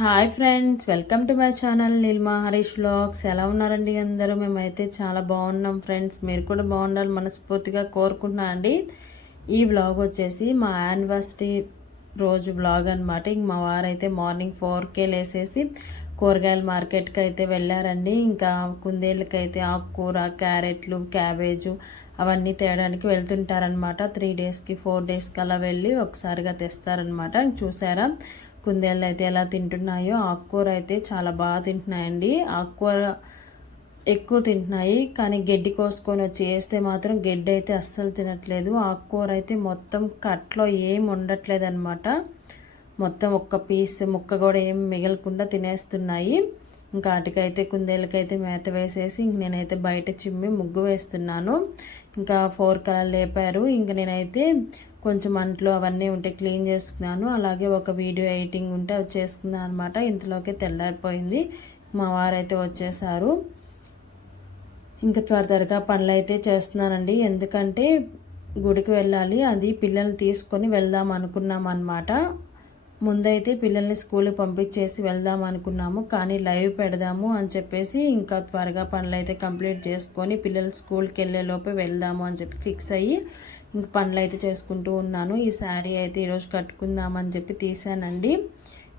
Hi friends, welcome to my channel Neelima Harish vlogs. ఎలా ఉన్నారండి అందరూ? మేమైతే చాలా బాగున్నాం ఫ్రెండ్స్. మీరు కూడా బాగుండాలి మనస్ఫూర్తిగా కోరుకుంటున్నా అండి. ఈ వ్లాగ్ వచ్చేసి మా యానివర్సరీ రోజు వ్లాగ్ అనమాట. ఇంక మా వారైతే మార్నింగ్ 4కే లేసేసి కూరగాయల మార్కెట్కి అయితే వెళ్ళారండి. ఇంకా కుందేళ్ళకైతే ఆకుకూర, క్యారెట్లు, క్యాబేజు అవన్నీ తేయడానికి వెళ్తుంటారనమాట. 3 డేస్కి 4 డేస్కి అలా వెళ్ళి ఒకసారిగా తెస్తారనమాట. చూసారా కుందేళ్ళు అయితే ఎలా తింటున్నాయో. ఆకుకూర అయితే చాలా బాగా తింటున్నాయండి. ఆకుకూర ఎక్కువ తింటున్నాయి, కానీ గడ్డి కోసుకొని వచ్చి వేస్తే మాత్రం గడ్డి అయితే అస్సలు తినట్లేదు. ఆకుకూర అయితే మొత్తం కట్లో ఏం ఉండట్లేదు అనమాట. మొత్తం ఒక్క పీస్ ముక్క కూడా ఏం మిగలకుండా తినేస్తున్నాయి. ఇంకా వాటికైతే కుందేళ్ళకైతే మేత వేసేసి ఇంక నేనైతే బయట చిమ్మి ముగ్గు వేస్తున్నాను. ఇంకా 4 కలర్ లేపారు. ఇంక నేనైతే కొంచెం అంట్లు అవన్నీ ఉంటే క్లీన్ చేసుకున్నాను. అలాగే ఒక వీడియో ఎడిటింగ్ ఉంటే అవి చేసుకున్నాను అనమాట. ఇంతలోకి తెల్లారిపోయింది. మా వారైతే వచ్చేసారు. ఇంకా త్వరగా పనులు అయితే చేస్తున్నానండి. ఎందుకంటే గుడికి వెళ్ళాలి, అది పిల్లల్ని తీసుకొని వెళ్దాం అనుకున్నాం అనమాట. ముందైతే పిల్లల్ని స్కూల్కి పంపించేసి వెళ్దాం అనుకున్నాము, కానీ లైవ్ పెడదాము అని చెప్పేసి ఇంకా త్వరగా పనులు అయితే కంప్లీట్ చేసుకొని పిల్లలు స్కూల్కి వెళ్ళే లోపే వెళ్దాము అని చెప్పి ఫిక్స్ అయ్యి ఇంక పనులు అయితే చేసుకుంటూ ఉన్నాను. ఈ శారీ అయితే ఈరోజు కట్టుకుందామని చెప్పి తీసానండి.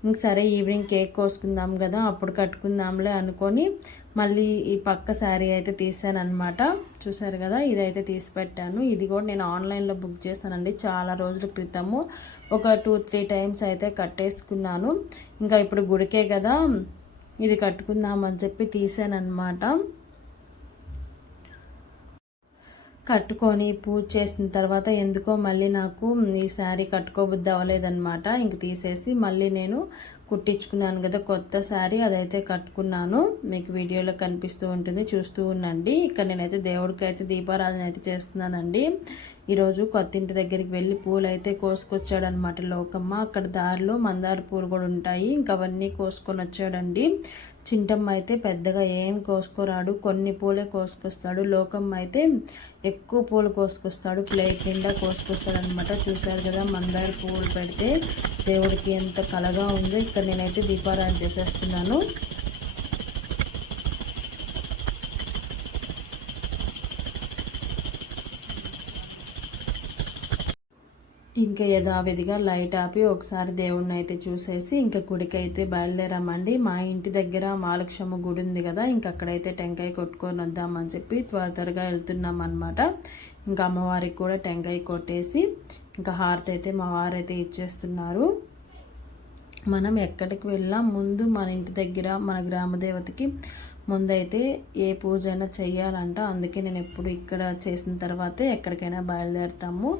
ఇంక సరే ఈవినింగ్ కేక్ కోసుకుందాం కదా, అప్పుడు కట్టుకుందాంలే అనుకొని మళ్ళీ ఈ పక్క శారీ అయితే తీసాను అనమాట. చూసారు కదా, ఇదైతే తీసి పెట్టాను. ఇది కూడా నేను ఆన్లైన్లో బుక్ చేస్తానండి. చాలా రోజుల క్రితము ఒక 2-3 టైమ్స్ అయితే కట్టేసుకున్నాను. ఇంకా ఇప్పుడు గుడికే కదా ఇది కట్టుకుందామని చెప్పి తీసాను అనమాట. కట్టుకొని పూజ చేసిన తర్వాత ఎందుకో మళ్ళీ నాకు ఈ శారీ కట్టుకోబుద్ధి అవ్వలేదన్నమాట. ఇంక తీసేసి మళ్ళీ నేను కుట్టించుకున్నాను కదా కొత్త శారీ, అదైతే కట్టుకున్నాను. మీకు వీడియోలో కనిపిస్తూ ఉంటుంది, చూస్తూ ఉండండి. ఇక్కడ నేనైతే దేవుడికి అయితే దీపారాధన అయితే చేస్తున్నానండి. ఈరోజు కొత్త ఇంటి దగ్గరికి వెళ్ళి పూలు అయితే కోసుకొచ్చాడనమాట లోకమ్మ. అక్కడ దారిలో మందార పూలు కూడా ఉంటాయి, ఇంకా అవన్నీ కోసుకొని వచ్చాడండి. చింటమ్మ అయితే పెద్దగా ఏం కోసుకురాడు, కొన్ని పూలే కోసుకొస్తాడు. లోకమ్మ అయితే ఎక్కువ పూలు కోసుకొస్తాడు, ప్లేట్ నిండా కోసుకొస్తాడు అనమాట. చూసారు కదా మందార పువ్వులు పెడితే దేవుడికి ఎంత కలగా ఉందో. ఇక్కడ నేనైతే దీపారాధన చేసేస్తున్నాను. ఇంకా యథావిధిగా లైట్ ఆపి ఒకసారి దేవుడిని అయితే చూసేసి ఇంకా గుడికి అయితే బయలుదేరామండి. మా ఇంటి దగ్గర మహాలక్ష్మ గుడి ఉంది కదా, ఇంక అక్కడైతే టెంకాయ కొట్టుకొని వద్దామని చెప్పి త్వరగా వెళ్తున్నాం అనమాట. ఇంకా అమ్మవారికి కూడా టెంకాయ కొట్టేసి ఇంకా హారతి అయితే మా వారైతే ఇచ్చేస్తున్నారు. మనం ఎక్కడికి వెళ్ళినా ముందు మన ఇంటి దగ్గర మన గ్రామదేవతకి ముందైతే ఏ పూజ అయినా చెయ్యాలంట. అందుకే నేను ఎప్పుడు ఇక్కడ చేసిన తర్వాతే ఎక్కడికైనా బయలుదేరుతాము.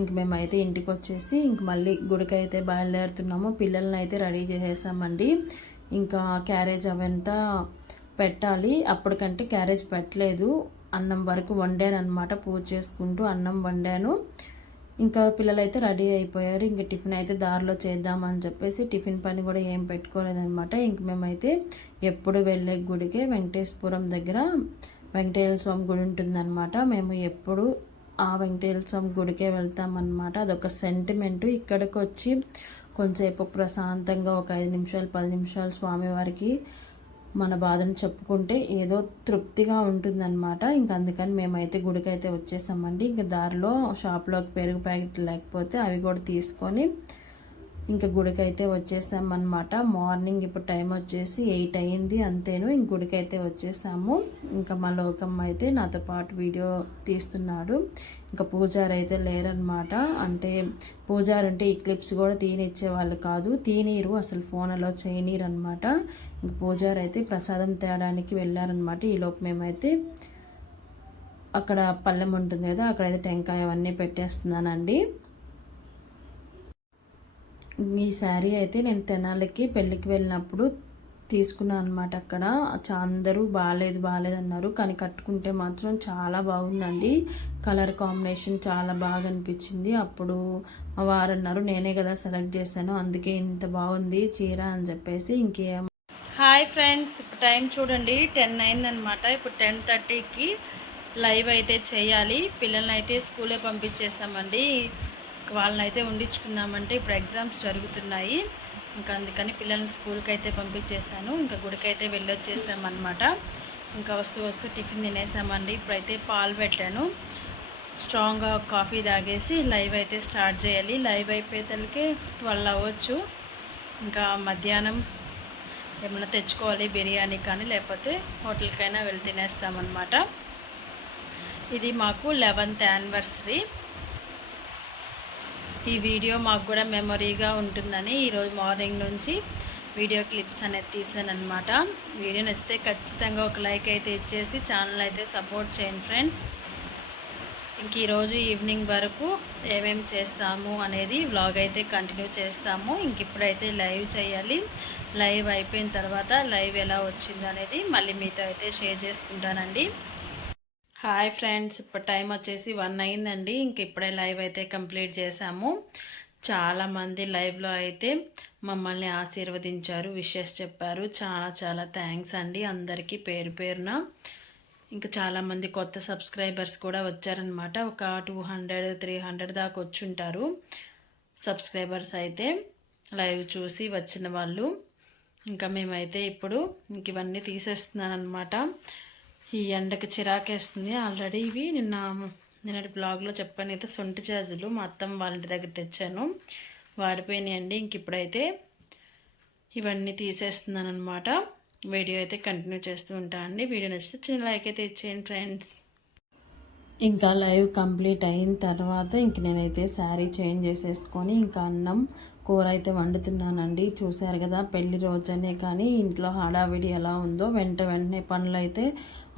ఇంక మేమైతే ఇంటికి వచ్చేసి ఇంక మళ్ళీ గుడికి అయితే బయలుదేరుతున్నాము. పిల్లల్ని అయితే రెడీ చేసేసామండి. ఇంకా క్యారేజ్ అవంతా పెట్టాలి. అప్పటికంటే క్యారేజ్ పెట్టలేదు, అన్నం వరకు వండాను అనమాట. పూజ చేసుకుంటూ అన్నం వండాను. ఇంకా పిల్లలైతే రెడీ అయిపోయారు. ఇంక టిఫిన్ అయితే దారిలో చేద్దామని చెప్పేసి టిఫిన్ పని కూడా ఏం పెట్టుకోలేదనమాట. ఇంక మేమైతే ఎప్పుడు వెళ్ళే గుడికే వెంకటేశ్వరం దగ్గర వెంకటేశ్వర స్వామి గుడి ఉంటుందన్నమాట. మేము ఎప్పుడు ఆ వెంకటేశ్వర స్వామి గుడికే వెళ్తామన్నమాట. అదొక సెంటిమెంటు. ఇక్కడికి వచ్చి కొంచెంసేపు ప్రశాంతంగా ఒక 5 నిమిషాలు 10 నిమిషాలు స్వామివారికి మన బాధను చెప్పుకుంటే ఏదో తృప్తిగా ఉంటుందన్నమాట. ఇంక అందుకని మేమైతే గుడికి అయితే వచ్చేసామండి. ఇంక దారిలో షాప్లోకి పెరుగు ప్యాకెట్లు లేకపోతే అవి కూడా తీసుకొని ఇంకా గుడికి అయితే వచ్చేసామన్నమాట. మార్నింగ్ ఇప్పుడు టైం వచ్చేసి 8 అయింది అంతేను. ఇంక గుడికి అయితే వచ్చేసాము. ఇంకా మా లోకమ్మ అయితే నాతో పాటు వీడియో తీస్తున్నాడు. ఇంకా పూజారి అయితే లేరనమాట. అంటే పూజారి అంటే ఈ క్లిప్స్ కూడా తీనిచ్చేవాళ్ళు కాదు, తీనీరు అసలు, ఫోన్ అలో చేయనీరు అనమాట. ఇంక పూజారి అయితే ప్రసాదం తేయడానికి వెళ్ళారనమాట. ఈలోపు మేమైతే అక్కడ పళ్ళెం ఉంటుంది కదా, అక్కడైతే టెంకాయ అవన్నీ పెట్టేస్తున్నానండి. ఈ శారీ అయితే నేను తెనాలికి పెళ్ళికి వెళ్ళినప్పుడు తీసుకున్నాను అనమాట. అక్కడ అందరూ బాగాలేదు అన్నారు, కానీ కట్టుకుంటే మాత్రం చాలా బాగుందండి. కలర్ కాంబినేషన్ చాలా బాగా అనిపించింది. అప్పుడు మా వారు అన్నారు, నేనే కదా సెలెక్ట్ చేశాను, అందుకే ఇంత బాగుంది చీర అని చెప్పేసి. ఇంకేం హాయ్ ఫ్రెండ్స్, ఇప్పుడు టైం చూడండి 10 అయిందనమాట. ఇప్పుడు 10:30కి లైవ్ అయితే చేయాలి. పిల్లల్ని అయితే స్కూలే పంపించేసామండి. వాళ్ళని అయితే ఉండించుకున్నామంటే ఇప్పుడు ఎగ్జామ్స్ జరుగుతున్నాయి. ఇంకా అందుకని పిల్లల్ని స్కూల్కి అయితే పంపించేసాను. ఇంకా గుడికి అయితే వెళ్ళొచ్చేసామన్నమాట. ఇంకా వస్తూ టిఫిన్ తినేసామండి. ఇప్పుడైతే పాలు పెట్టాను. స్ట్రాంగ్గా కాఫీ తాగేసి లైవ్ అయితే స్టార్ట్ చేయాలి. లైవ్ అయిపోయేతలకే 12 అవ్వచ్చు. ఇంకా మధ్యాహ్నం ఏమైనా తెచ్చుకోవాలి, బిర్యానీ కానీ లేకపోతే హోటల్కైనా వెళ్ళి తినేస్తామన్నమాట. ఇది మాకు 11th యానివర్సరీ. ఈ వీడియో మాకు కూడా మెమొరీగా ఉంటుందని ఈరోజు మార్నింగ్ నుంచి వీడియో క్లిప్స్ అనేది తీసానమాట. వీడియో నచ్చితే ఖచ్చితంగా ఒక లైక్ అయితే ఇచ్చేసి ఛానల్ అయితే సపోర్ట్ చేయండి ఫ్రెండ్స్. ఇంక ఈరోజు ఈవినింగ్ వరకు ఏమేమి చేస్తాము అనేది వ్లాగ్ అయితే కంటిన్యూ చేస్తాము. ఇంక ఇప్పుడైతే లైవ్ చేయాలి. లైవ్ అయిపోయిన తర్వాత లైవ్ ఎలా వచ్చింది అనేది మళ్ళీ మీతో అయితే షేర్ చేసుకుంటానండి. హాయ్ ఫ్రెండ్స్, ఇప్పుడు టైం వచ్చేసి 1 అయిందండి. ఇంక ఇప్పుడే లైవ్ అయితే కంప్లీట్ చేశాము. చాలామంది లైవ్లో అయితే మమ్మల్ని ఆశీర్వదించారు, విషెస్ చెప్పారు. చాలా థ్యాంక్స్ అండి అందరికీ పేరు పేరున. ఇంకా చాలామంది కొత్త సబ్స్క్రైబర్స్ కూడా వచ్చారనమాట. ఒక 200-300 దాకా వచ్చుంటారు సబ్స్క్రైబర్స్ అయితే లైవ్ చూసి వచ్చిన వాళ్ళు. ఇంకా మేమైతే ఇప్పుడు ఇంక ఇవన్నీ తీసేస్తున్నాను అనమాట. ఈ ఎండకు చిరాకేస్తుంది. ఆల్రెడీ ఇవి నిన్నటి బ్లాగ్లో చెప్పాను అయితే సొంటి చేజులు మా అత్తమ్మ వాళ్ళ ఇంటి దగ్గర తెచ్చాను, వాడిపోయినాయండి. ఇంక ఇప్పుడైతే ఇవన్నీ తీసేస్తున్నాను అనమాట. వీడియో అయితే కంటిన్యూ చేస్తూ ఉంటానండి. వీడియో నచ్చితే చిన్న లైక్ అయితే ఇచ్చేయండి ఫ్రెండ్స్. ఇంకా లైవ్ కంప్లీట్ అయిన తర్వాత ఇంక నేనైతే శారీ చేంజ్ చేసేసుకొని ఇంకా అన్నం కూర అయితే వండుతున్నానండి. చూశారు కదా, పెళ్లి రోజనే కానీ ఇంట్లో హడావిడి ఎలా ఉందో వెంటనే పనులు అయితే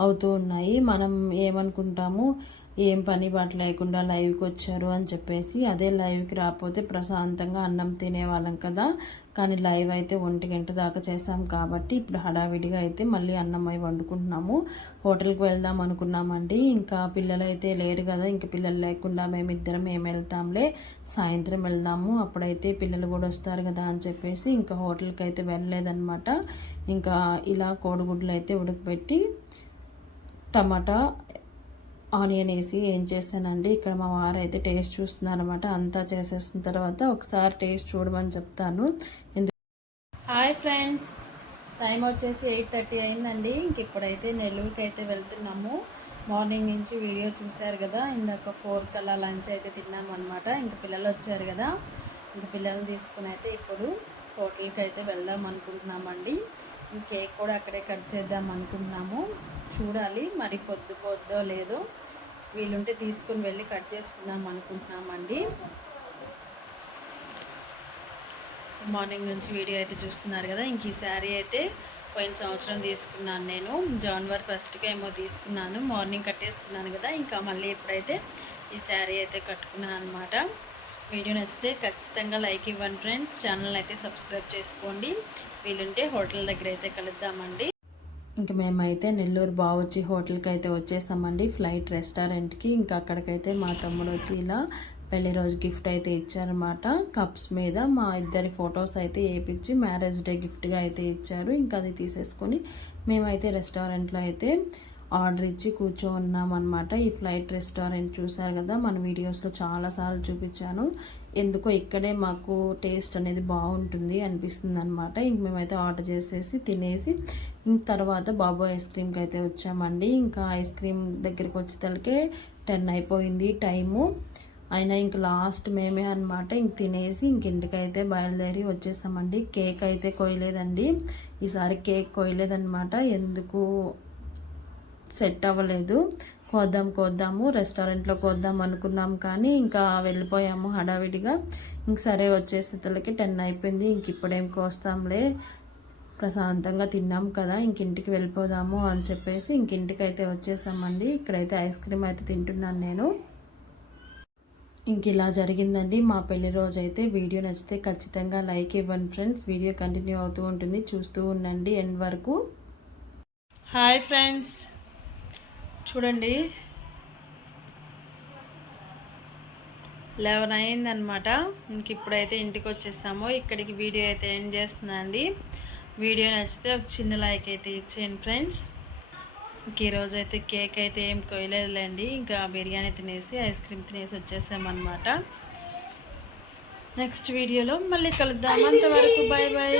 అవుతూ ఉన్నాయి. మనం ఏమనుకుంటాము, ఏం పని బాట లేకుండా లైవ్కి వచ్చారు అని చెప్పేసి. అదే లైవ్కి రాకపోతే ప్రశాంతంగా అన్నం తినేవాళ్ళం కదా. కానీ లైవ్ అయితే 1 గంట దాకా చేసాం కాబట్టి ఇప్పుడు హడావిడిగా అయితే మళ్ళీ అన్నం అవి వండుకుంటున్నాము. హోటల్కి వెళ్దాం అనుకున్నామండి. ఇంకా పిల్లలు అయితే లేరు కదా, ఇంక పిల్లలు లేకుండా మేమిద్దరం ఏం వెళ్తాంలే, సాయంత్రం వెళ్దాము, అప్పుడైతే పిల్లలు కూడా వస్తారు కదా అని చెప్పేసి ఇంకా హోటల్కి అయితే వెళ్ళలేదన్నమాట. ఇంకా ఇలా కోడిగుడ్లు అయితే ఉడకబెట్టి టమాటా ఆనియన్ వేసి ఏం చేశానండి. ఇక్కడ మా వారు అయితే టేస్ట్ చూస్తున్నారు అనమాట. అంతా చేసేసిన తర్వాత ఒకసారి టేస్ట్ చూడమని చెప్తాను. హాయ్ ఫ్రెండ్స్, టైం వచ్చేసి 8:30 అయిందండి. ఇంక ఇప్పుడైతే నెల్లూరుకి అయితే వెళ్తున్నాము. మార్నింగ్ నుంచి వీడియో చూశారు కదా, ఇందాక 4 కల్లా లంచ్ అయితే తిన్నాము అనమాట. ఇంక పిల్లలు వచ్చారు కదా, ఇంక పిల్లల్ని తీసుకుని అయితే ఇప్పుడు హోటల్కి అయితే వెళ్దాం అనుకుంటున్నామండి. కేక్ కూడా అక్కడే కట్ చేద్దాం అనుకుంటున్నాము. చూడాలి మరి పొద్దో లేదో, వీలుంటే తీసుకుని వెళ్ళి కట్ చేసుకుందాం అనుకుంటున్నామండి. మార్నింగ్ నుంచి వీడియో అయితే చూస్తున్నారు కదా. ఇంక ఈ శారీ అయితే పోయిన సంవత్సరం తీసుకున్నాను నేను. జనవరి 1కి ఏమో తీసుకున్నాను. మార్నింగ్ కట్టేసుకున్నాను కదా, ఇంకా మళ్ళీ ఎప్పుడైతే ఈ శారీ అయితే కట్టుకున్నాను అనమాట. వీడియో నచ్చితే ఖచ్చితంగా లైక్ ఇవ్వండి ఫ్రెండ్స్. ఛానల్ అయితే సబ్స్క్రైబ్ చేసుకోండి. వీలుంటే హోటల్ దగ్గర అయితే కలుద్దామండి. ఇంక మేమైతే నెల్లూరు బావొచ్చి హోటల్కి అయితే వచ్చేసామండి, ఫ్లైట్ రెస్టారెంట్కి. ఇంకా అక్కడికైతే మా తమ్ముడు వచ్చి ఇలా పెళ్లి రోజు గిఫ్ట్ అయితే ఇచ్చారన్నమాట. కప్స్ మీద మా ఇద్దరి ఫొటోస్ అయితే వేయించి మ్యారేజ్ డే గిఫ్ట్గా అయితే ఇచ్చారు. ఇంకా అది తీసేసుకొని మేమైతే రెస్టారెంట్లో అయితే ఆర్డర్ ఇచ్చి కూర్చోన్నామన్నమాట. ఈ ఫ్లైట్ రెస్టారెంట్ చూసారు కదా, మన వీడియోస్లో చాలాసార్లు చూపించాను. ఎందుకో ఇక్కడే మాకు టేస్ట్ అనేది బాగుంటుంది అనిపిస్తుంది అనమాట. ఇంక మేమైతే ఆర్డర్ చేసేసి తినేసి ఇంక తర్వాత బాబు ఐస్ క్రీమ్కి అయితే వచ్చామండి. ఇంకా ఐస్ క్రీమ్ దగ్గరికి వచ్చేసరికి 10 అయిపోయింది టైము. అయినా ఇంక లాస్ట్ మేమే అనమాట. ఇంక తినేసి ఇంక ఇంటికైతే బయలుదేరి వచ్చేసామండి. కేక్ అయితే కొయ్యలేదండి, ఈసారి కేక్ కొయ్యలేదన్నమాట. ఎందుకు సెట్ అవ్వలేదు. కోద్దాము రెస్టారెంట్లో కోద్దాం అనుకున్నాం కానీ ఇంకా వెళ్ళిపోయాము హడావిడిగా. ఇంక సరే వచ్చేసేతలకి 10 అయిపోయింది. ఇంక ఇప్పుడేం కోస్తాంలే, ప్రశాంతంగా తిన్నాం కదా, ఇంక ఇంటికి వెళ్ళిపోదాము అని చెప్పేసి ఇంక ఇంటికి అయితే వచ్చేసామండి. ఇక్కడైతే ఐస్ క్రీమ్ అయితే తింటున్నాను నేను. ఇంక ఇలా జరిగిందండి మా పెళ్లి రోజు అయితే. వీడియో నచ్చితే ఖచ్చితంగా లైక్ ఇవ్వండి ఫ్రెండ్స్. వీడియో కంటిన్యూ అవుతూ ఉంటుంది, చూస్తూ ఉండండి ఎండ్ వరకు. హాయ్ ఫ్రెండ్స్, చూడండి 11 అయిందనమాట. ఇంక ఇప్పుడైతే ఇంటికి వచ్చేసాము. ఇక్కడికి వీడియో అయితే ఎండ్ చేస్తున్నా అండి. వీడియో నచ్చితే ఒక చిన్న లైక్ అయితే ఇచ్చేయండి ఫ్రెండ్స్. ఇంక ఈరోజు అయితే కేక్ అయితే ఏం కొయ్యలేదులేండి. ఇంకా బిర్యానీ తినేసి ఐస్ క్రీమ్ తినేసి వచ్చేసామన్నమాట. నెక్స్ట్ వీడియోలో మళ్ళీ కలుద్దాం. అంతవరకు బాయ్ బాయ్.